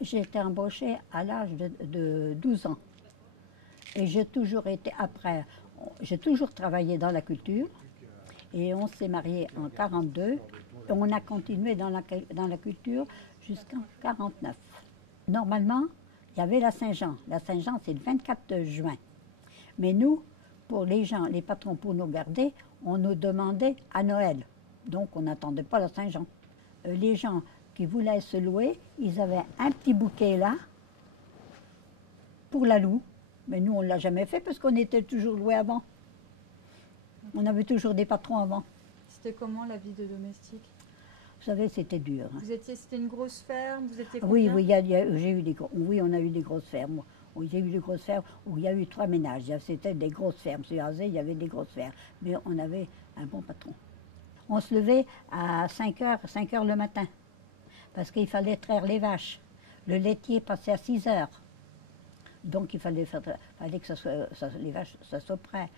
J'ai été embauchée à l'âge de 12 ans. Et j'ai toujours été, après, j'ai toujours travaillé dans la culture. Et on s'est mariés en 42. Et on a continué dans la culture jusqu'en 49. Normalement, il y avait la Saint-Jean. La Saint-Jean, c'est le 24 juin. Mais nous, pour les gens, les patrons, pour nous garder, on nous demandait à Noël. Donc, on n'attendait pas la Saint-Jean. Les gens qui voulaient se louer, ils avaient un petit bouquet là pour la loue. Mais nous, on ne l'a jamais fait parce qu'on était toujours loués avant. On avait toujours des patrons avant. C'était comment la vie de domestique? Vous savez, c'était dur. C'était une grosse ferme, vous étiez Oui, combien? oui, j'ai eu oui, on a eu des grosses fermes. Oui, j'ai eu des grosses fermes où il y a eu 3 ménages. C'était des grosses fermes. Sur Azé, il y avait des grosses fermes. Mais on avait un bon patron. On se levait à 5 heures le matin. Parce qu'il fallait traire les vaches. Le laitier passait à 6 heures. Donc il fallait que les vaches soient prêtes.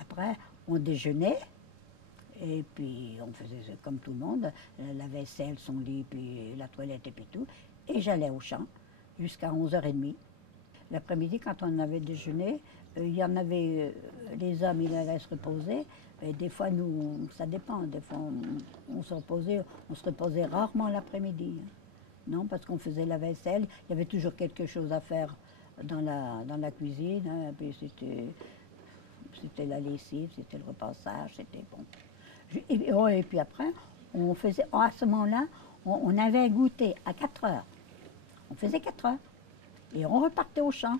Après, on déjeunait. Et puis on faisait comme tout le monde, la vaisselle, son lit, puis la toilette et puis tout. Et j'allais au champ jusqu'à 11h30. L'après-midi, quand on avait déjeuné, il y en avait, les hommes, ils allaient se reposer. Et des fois, nous, ça dépend, des fois on se reposait rarement l'après-midi. Non, parce qu'on faisait la vaisselle, il y avait toujours quelque chose à faire dans la cuisine. Hein, puis c'était la lessive, c'était le repassage, c'était bon. Et puis après, on faisait, à ce moment-là, on avait un goûter à 4 heures. On faisait 4 heures. Et on repartait au champ.